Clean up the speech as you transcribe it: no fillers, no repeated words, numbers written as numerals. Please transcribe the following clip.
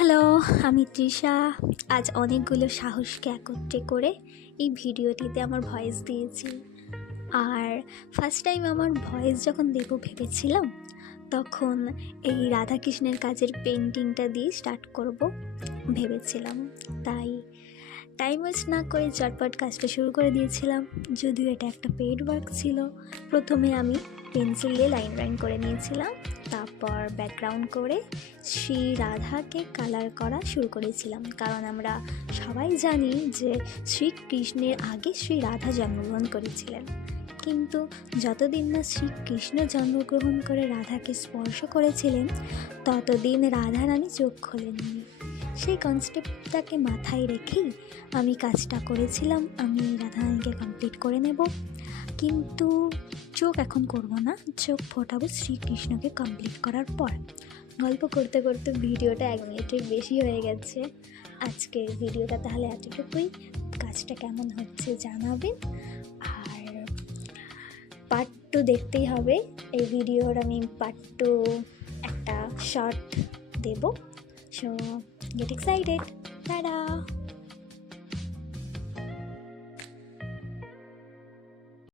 Hello, আমি তৃষা। আজ অনেকগুলো সাহসকে একত্রে করে এই ভিডিওটিতে আমার ভয়েস দিয়েছি। আর ফার্স্ট টাইম আমার ভয়েস যখন দেবো ভেবেছিলাম, তখন এই রাধাকৃষ্ণের কাজের পেন্টিংটা দিয়ে স্টার্ট করব ভেবেছিলাম। তাই টাইম ওয়েস্ট না করে চটপট কাজটা শুরু করে দিয়েছিলাম। যদিও এটা একটা পেইড ওয়ার্ক ছিল। প্রথমে আমি পেন্সিল দিয়ে লাইন করে নিয়েছিলাম, তারপর ব্যাকগ্রাউন্ড করে শ্রী রাধাকে কালার করা শুরু করেছিলাম। কারণ আমরা সবাই জানি যে শ্রীকৃষ্ণের আগে শ্রী রাধা জন্মগ্রহণ করেছিলেন, কিন্তু যতদিন না শ্রীকৃষ্ণ জন্মগ্রহণ করে রাধাকে স্পর্শ করেছিলেন, ততদিন রাধা রানী চোখ খোলেননি। সেই কনসেপ্টটাকে মাথায় রেখেই আমি কাজটা করেছিলাম। আমি রাধারানীকে কমপ্লিট করে নেব, কিন্তু চোখ এখন করব না, চোখ ফোটাবো শ্রীকৃষ্ণকে কমপ্লিট করার পর। গল্প করতে করতে ভিডিওটা 1 মিনিটের বেশি হয়ে গেছে। আজকের ভিডিওটা তাহলে এতটুকুই। কাজটা কেমন হচ্ছে জানাবেন, আর পার্ট 2 দেখতেই হবে। এই ভিডিওর আমি পার্ট 2 একটা শর্ট দেব। So get excited. টাটা।